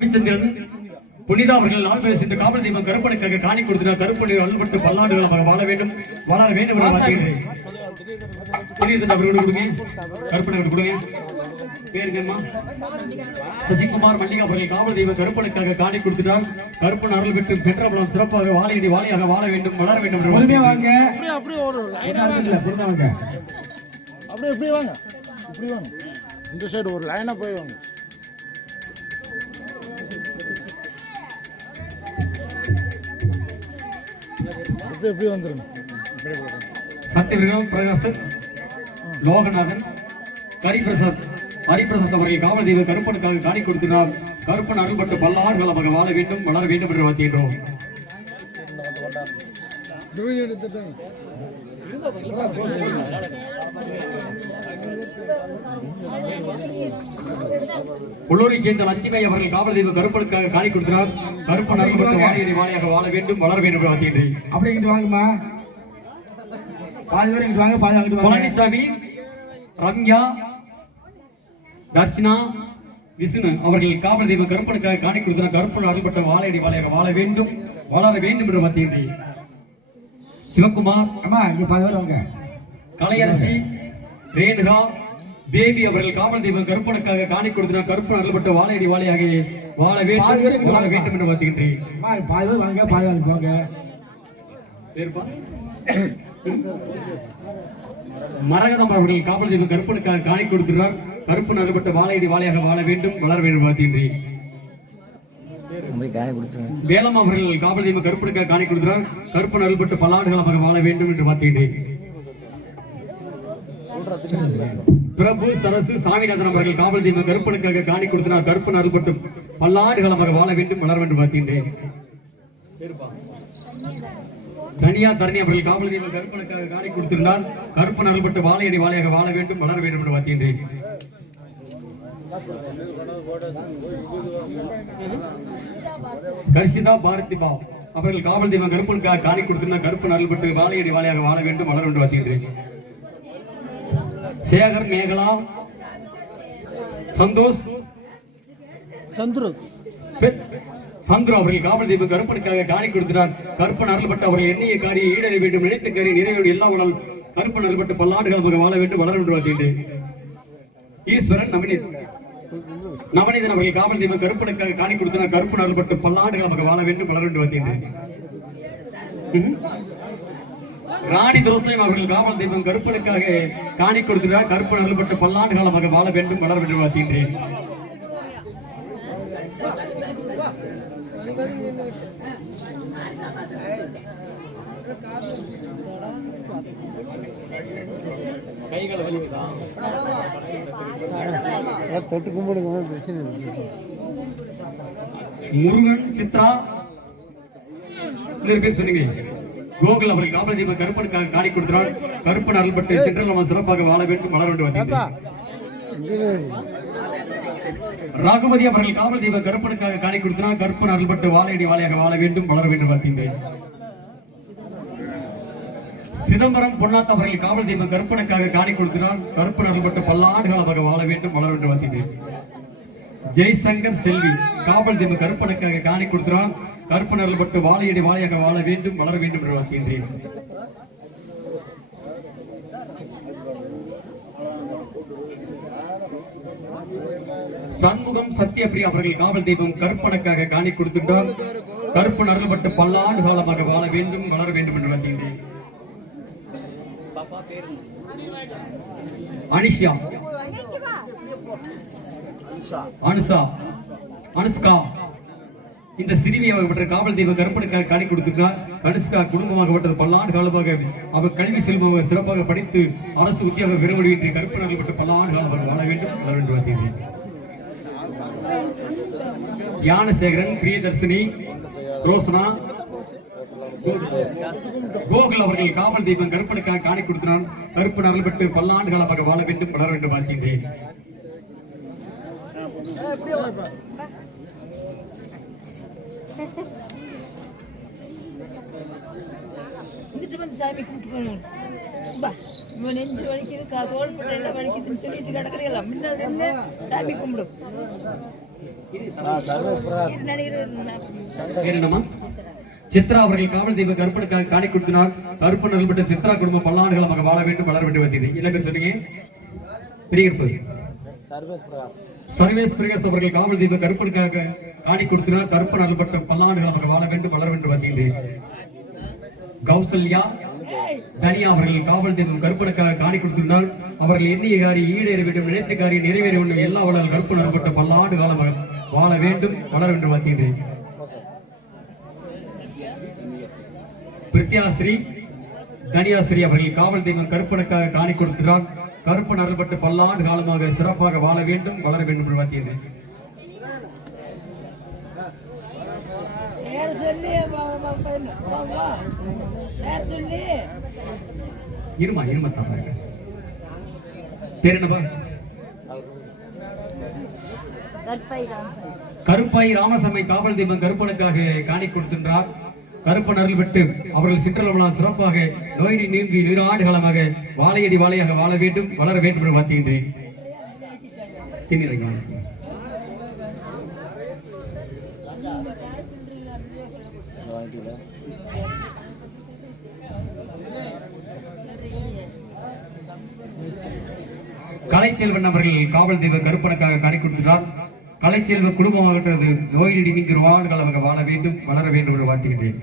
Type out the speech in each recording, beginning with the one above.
ரவிச்சந்திரன் புனிதா அவர்கள் நாள் பேர் சென்று காவல் தெய்வம் கருப்பனுக்காக காணி கொடுத்தார். கருப்பணி அருள்பட்டு பல்லாண்டுகள் வாழ வேண்டும் வளர வேண்டும் என வார்த்தைகிறேன். அவர்களோடு கொடுங்க, கருப்பனை கொடுங்க. பேருங்கம்மா சசிகுமார் மல்லிகா அவர்கள் காவல் தெய்வம் கருப்பனுக்காக காணி கொடுத்தார். கருப்பன் அருள் பெற்று சென்றபலம் சிறப்பாக வாழையடி வாழையாக வாழ வேண்டும் வளர வேண்டும் என்று வாங்க. அப்படியே வாங்க, இப்படி வாங்க, இந்த சைடு ஒரு லைனா போய் வாங்க. எப்படி வந்துருங்க. சத்தியவிரகம் பிரகாசன் லோகநாதன் ஹரிபிரசாத் அவர்கள் காவல் தெய்வ கருப்பனுக்காக காணி கொடுத்தினார். கருப்பன் அருள்பட்டு பல்லாண்டு காலமாக வாழ வேண்டும் வளர வேண்டும் என்று வாழ்த்துகின்றோம். உள்ளூரை சேர்ந்த லட்சுமி அவர்கள் காவல் தெய்வ கருப்பனுக்காக காணி கொடுக்கிறார். கருப்பன் அருள்பட்டு வாழையடி வாழையாக வாழ வேண்டும் வளர வேண்டும் என்று வாழ்த்துகின்றேன். அப்படி இங்கிட்டு வாங்கம்மா, பாதி பேர் இங்கிட்டு வாங்க, பாதி அங்கிட்டு வாங்க. பழனிசாமி, ரம்யா, தர்ச்சனா, விஷ்ணு அவர்கள் காவல் தெய்வ கருப்பனுக்காக காணி கொடுக்கிறார். கருப்பன் அருள்பட்ட வாழையடி வாழையாக வாழ வேண்டும் வளர வேண்டும் என்று வாழ்த்துகின்றேன். சிவகுமார், அம்மா இங்க பாதி பேர் வாங்க. கலையரசி, ரேணுகா தேவி அவர்கள் காவல் தெய்வம் கருப்பனுக்காக காணி கொடுத்தார். கருப்பன் அருள்பட்ட வாழையடி வாழையாக வாழ வேண்டும் வளர வேண்டும் என்று வாழ்த்துகின்றேன். பாதி பேர் வாங்க, பாதி வாங்க போங்க. மரகதம் அவர்கள் காவல் தெய்வம் கருப்பனுக்காக காணி கொடுக்கிறார். கருப்பன் அருள்பட்ட வாழையடி வாழையாக வாழ வேண்டும் வளர வேண்டும் வாழ்த்துகின்றேன். வேலம் அவர்கள் காவல் தெய்வம் கருப்பனுக்காக காணி கொடுக்கிறார். கருப்பன் அருள்பட்டு பல்லாண்டுகளாக வாழ வேண்டும் என்று வாழ்த்துகின்றேன். பிரபு சரசு சாமிநாதன் அவர்கள் காவல் தெய்வம் கருப்பனுக்காக காணி கொடுத்தார். கருப்பன் அருள்பட்டு பல்லாண்டுகளாக வாழ வேண்டும் வளர வேண்டும் வாழ்த்துகின்றேன். தனியா தரணி அவர்கள் காவல் தெய்வம் கருப்பனுக்காக காணி கொடுத்திருந்தார். கருப்பன் அருள்பட்டு வாழையடி வாழையாக வாழ வேண்டும் வளர வேண்டும் என்று வாழ்த்துகின்றேன். கர்ஷிதா பாரதிபா அவர்கள் காவல் தெய்வம் கருப்பனுக்காக காணி கொடுத்திருந்தார். கருப்பன் அருள்பட்டு வாழையடி வாழையாக வாழ வேண்டும் வளர வேண்டும் வாழ்த்துகின்றேன். சேகர், மேகலா, சந்தோஷ், சந்துரு அவர்கள் காவல் தெய்வம் கருப்பனுக்காக காணி கொடுத்தார். கருப்பன் அருள்பட்டு அவர்கள் எண்ணிய காரியை ஈடற வேண்டும் நினைத்த காரியை நிறைவேறும் எல்லா உடல் கருப்பன் அருள்பட்டு பல்லாண்டுகள் வாழ வேண்டும் வளர வேண்டும் வாழ்த்துகின்றேன். ஈஸ்வரன் நவநீதன் அவர்கள் காவல் தெய்வம் கருப்பனுக்காக காணி கொடுத்தார். கருப்பன் அருள்பட்டு பல்லாண்டுகள் வாழ வேண்டும் வளர வேண்டும் வாழ்த்துகின்றேன். ராணி துரசாமி அவர்கள் காவல் தெய்வம் கருப்பனுக்காக காணி கொடுக்கிறார். கருப்பன் அருள்பட்டு பல்லாண்டு காலமாக வாழ வேண்டும் வளர வேண்டும் வாழ்த்துகின்றேன். முருகன், சித்ரா பேர் சொன்னீங்க. கோகுல் அவர்கள் காவல் தெய்வம் கருப்பனுக்காக காணி கொடுக்கிறார். கருப்பன் அருள்பட்டு சென்றல் சிறப்பாக வாழ வேண்டும் வளர வேண்டும். ராகுமதி அவர்கள் காவல் தெய்வம் கருப்பனுக்காக காணி கொடுக்கிறார். கருப்பன் அருள்பட்டு வாழையடி வாழையாக வாழ வேண்டும் வளர வேண்டும் வாழ்த்துகின்றேன். சிதம்பரம் பொன்னாத் அவர்கள் காவல் தெய்வம் கருப்பனுக்காக காணி கொடுக்கிறார். கருப்பன் அருள்பட்டு பல்லாண்டு காலமாக வாழ வேண்டும் வளர வேண்டும் வாழ்த்துகின்றேன். ஜெய்சங்கர் செல்வி காவல் தெய்வம் கருப்பனுக்காக காணி கொடுக்கிறார். கருப்பன் அருள்பட்டு வாழையடி வாழையாக வாழ வேண்டும் வளர வேண்டும் என்று வாழ்த்துகின்றேன். சண்முகம் சத்யபிரியா அவர்கள் காவல் தெய்வம் கருப்பனுக்காக காணி கொடுத்துட்டார். கருப்பன் அருள்பட்டு பல்லாண்டு காலமாக வாழ வேண்டும் வளர வேண்டும் என்று வாழ்த்துகின்றேன். அனிஷா, அனுஷ்கா இந்த சிறுமி அவர்பட்ட காவல் தெய்வ கருப்பனுக்காக காணி கொடுத்திருக்கிறார். கனுஷ்கா குடும்பமாகப்பட்டது பல்லாண்டு காலமாக அவர் கல்வி செல்வமாக சிறப்பாக படித்து அரசு உத்தியோக பெருமொழியின்றி கருப்பன் அருள்பட்ட பல்லாண்டு காலமாக வாழ வேண்டும் வளர வேண்டும் வாழ்த்துகின்றேன். ஞானசேகரன், பிரியதர்ஷினி, ரோசனா, கோகுல் அவர்கள் காவல் தெய்வம் கருப்பனுக்காக காணி கொடுத்தினார். கருப்பன் அருள்பட்டு பல்லாண்டு காலமாக வாழ வேண்டும் வளர வேண்டும் வாழ்த்துகின்றேன். சாமி கூப்பிட்டு நெஞ்சு வலிக்குது, தோல் பட்டை எல்லாம் வலிக்குதுன்னு சொல்லிட்டு கிடக்குறீங்களா? முன்னாடி சாமி கும்பிடும். சர்வேஸ் பிரகாஷ் நடிகர் என்னமா சித்ரா அவர்கள் காவல் தெய்வ கருப்பனுக்காக காணி கொடுத்தினார். கருப்பன் அருள்பட்ட சித்ரா குடும்பம் பல்லாண்டுகளாக வாழ வேண்டும் வளர வேண்டும் வந்தீர்கள். என்ன பேர் சொன்னீங்க? பெரிய கருப்பு சர்வேஸ் பிரகாஷ் சர்வேஸ் பிரகாஷ் அவர்கள் காவல் தெய்வ கருப்பனுக்காக காணி கொடுத்தினார். கருப்பன் அருள்பட்ட பல்லாண்டுகளாக வாழ வேண்டும் வளர வேண்டும் வந்தீர்கள். கௌசல்யா தனியா அவர்கள் காவல் தெய்வம் கருப்பனுக்காக காணி கொடுத்திருந்தால் அவர்கள் எண்ணிய காரியம் ஈடேற வேண்டும், நினைத்த காரியம் நிறைவேற வேண்டும், எல்லா வளர்கள் கருப்பன் அருள்பட்ட பல்லாண்டு காலமாக வாழ வேண்டும் வளர வேண்டும் வந்தீர்கள். பிரித்யாஸ்ரீ தனியாஸ்ரீ அவர்கள் காவல் தெய்வம் கருப்பனுக்காக காணி கொடுக்கிறார். கருப்பன் அருள்பட்டு பல்லாண்டு காலமாக சிறப்பாக வாழ வேண்டும் வளர வேண்டும் என்று வாத்தியது. இருமா தாங்க பேர் என்னப்பா? கருப்பாய் ராமசாமி காவல் தெய்வம் கருப்பனுக்காக காணி கொடுக்கின்றார். கருப்பன் அருள்பட்டு அவர்கள் சிற்றளவனால் சிறப்பாக நோய் நீங்கி நீராண்டு காலமாக வாழையடி வாழையாக வாழ வேண்டும் வளர வேண்டும் என்று வாழ்த்துகின்றேன். கலைச்செல்வன் அவர்கள் காவல் தெய்வ கருப்பனுக்காக காணி கொடுக்கிறார். கலைச்செல்வ குடும்பமாகட்டது நோய் நீங்கி வாழ் காலமாக வாழ வேண்டும் வளர வேண்டும் என்று வாழ்த்துகின்றேன்.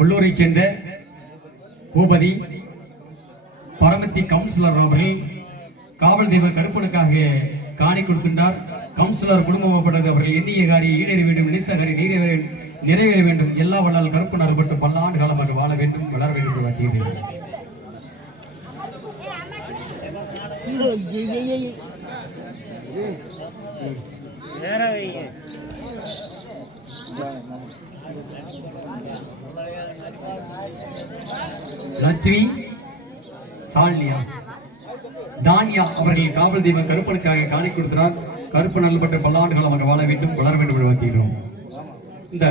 உள்ளூரை சேர்ந்த பூபதி பரமத்தி கவுன்சிலர் அவர்கள் காவல் தெய்வ கருப்பனுக்காக காணி கொடுக்கின்றார். கவுன்சிலர் குடும்பப்பட்டது அவர்கள் எண்ணிய காரியம் ஈடேற வேண்டும், நினைத்த காரியம் நிறைவேற வேண்டும், எல்லா வல்லால் கருப்பன் அருள்பட்டு பல்லாண்டு காலமாக வாழ வேண்டும் வளர வேண்டும் என்று வாத்தியது. லட்சுமி சால்னியா தானியா அவர்கள் காவல் தெய்வம் கருப்பனுக்காக காணி கொடுக்கிறார். கருப்பன் அருள்பட்ட பல்லாண்டு காலமாக வாழ வேண்டும் வளர வேண்டும் என்று வாழ்த்துகிறோம். இந்த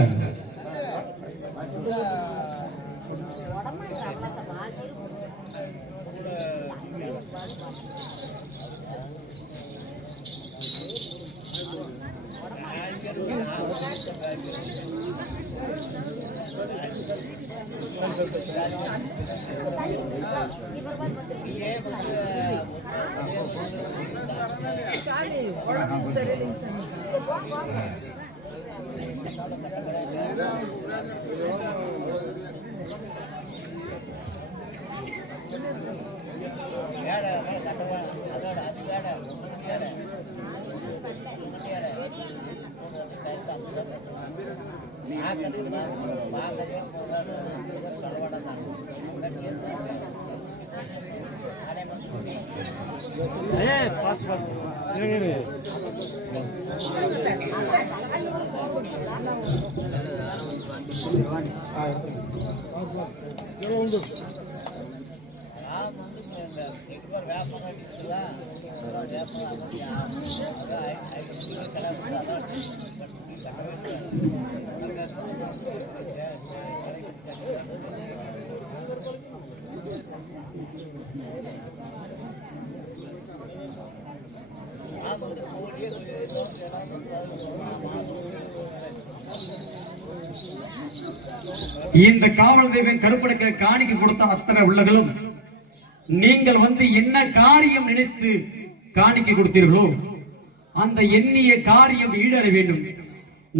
இந்த காவல் தெய்வம் கருப்பனுக்கு காணிக்கு கொடுத்த அத்தனை உள்ளங்களும் நீங்கள் வந்து என்ன காரியம் நினைத்து காணிக்கை கொடுத்தீர்களோ அந்த எண்ணிய காரியம் ஈடேற வேண்டும்,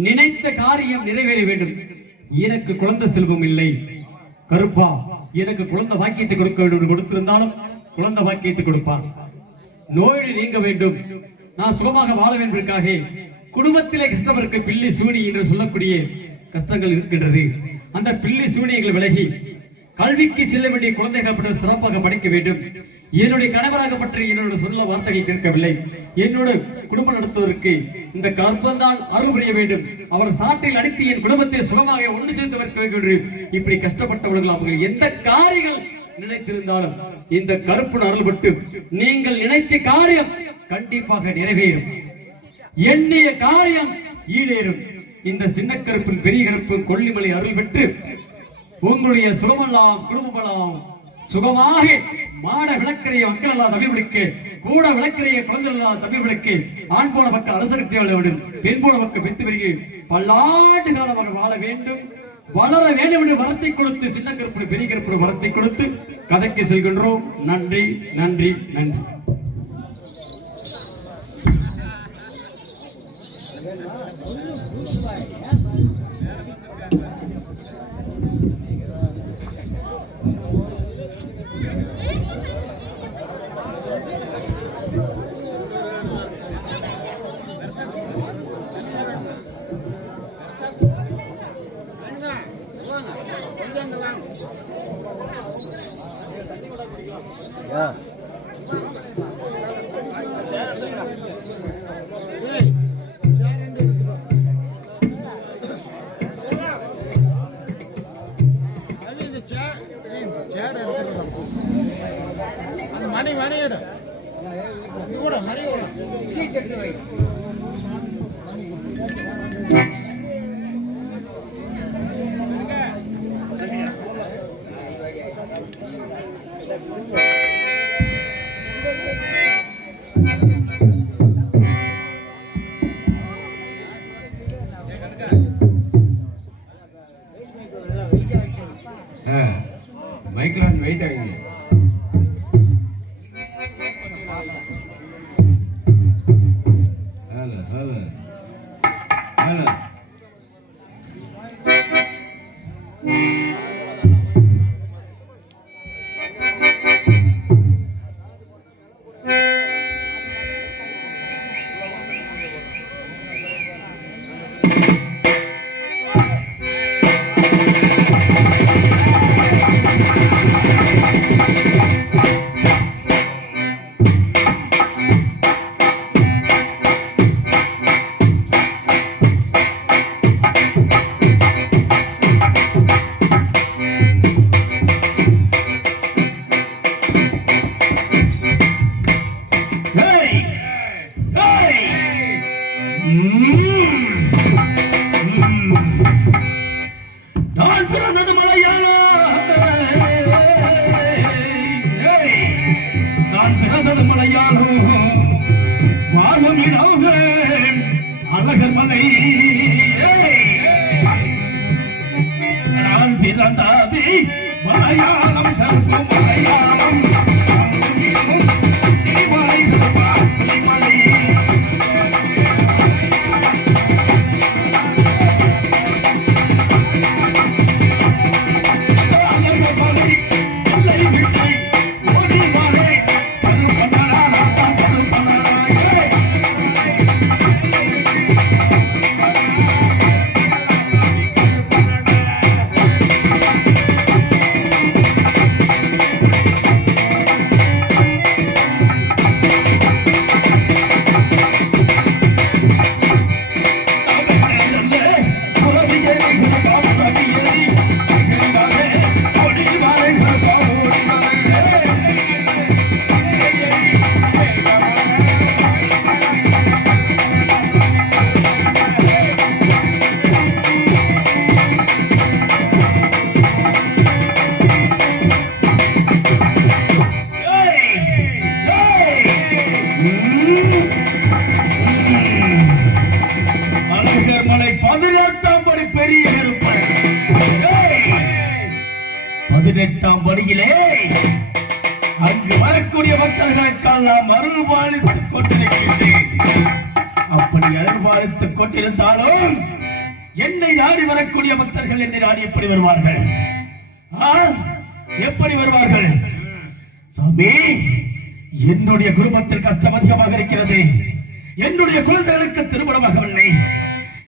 நினைத்த காரியம் நிறைவேற வேண்டும். எனக்கு குழந்தை செல்வம் இல்லை கருப்பா, எனக்கு குழந்தை வாக்கியத்தை கொடுக்க வேண்டும் கொடுத்திருந்தாலும் குழந்தை வாக்கியத்தை கொடுப்பார். நோய் நீங்க வேண்டும், நான் சுகமாக வாழ என்பதற்காக குடும்பத்திலே கஷ்டவருக்கு பில்லி சூனி என்று சொல்லக்கூடிய கஷ்டங்கள் இருக்கின்றது. அந்த பில்லி சூனியங்கள் விலகி கல்விக்கு செல்ல வேண்டிய குழந்தைகள் சிறப்பாக படிக்க வேண்டும். என்னுடைய கணவராகப்பட்ட என்னோட சொல்ல வார்த்தைகள் கேட்கவில்லை. என்னோட குடும்பம் நடத்துவதற்கு இந்த கற்பந்தான் அருள் புரிய வேண்டும். அவர் சாட்டில் அடித்து என் குடும்பத்தை சுகமாக ஒன்று சேர்ந்து வைக்க வேண்டும். இப்படி கஷ்டப்பட்டவர்கள் அவர்கள் எந்த காரியங்கள் நினைத்திருந்தாலும் இந்த கருப்பன் அருள்பட்டு நீங்கள் நினைத்த காரியம் கண்டிப்பாக நிறைவேறும். எண்ணிய காரியம் ஈடேறும். இந்த சின்ன கருப்பின் பெரிய கருப்பின் கொல்லிமலை அருள் பெற்று உங்களுடைய சுகமெல்லாம் குடும்பமெல்லாம் சுகமாக மாட விளக்கரைய மக்கள் எல்லாம் தமிழ் விளக்கு கூட விளக்கரைய குழந்தைகள் எல்லாம் தமிழ் விளக்கு ஆண் போன பக்கம் அரசருக்கு தேவை வேண்டும். பெண் போன பக்கம் பெற்று வருகை பல்லாண்டு காலமாக வாழ வேண்டும், வளர வேண்டும் என்று வரத்தை கொடுத்து சின்ன கருப்பு பெரிய கருப்பு வரத்தை கொடுத்து கதைக்கு செல்கின்றோம். நன்றி நன்றி நன்றி. மணி மணியோட மணி மைக்ரான் வெயிட் ஆகுங்க. மலையாளம் கருப்பு மலையாளம் அங்கு வரக்கூடிய பக்தர்களுக்கால் நாம் அருள்பாலித்துக் கொண்டிருக்கின்றேன். அப்படி அருள்பாலித்துக் கொண்டிருந்தாலும் என்னை நாடி வரக்கூடிய பக்தர்கள் என்னை நாடி எப்படி வருவார்கள்? எப்படி வருவார்கள்? சாமி, என்னுடைய குடும்பத்தில் கஷ்டம் அதிகமாக இருக்கிறது. என்னுடைய குழந்தைகளுக்கு திருமணமாகவில்லை.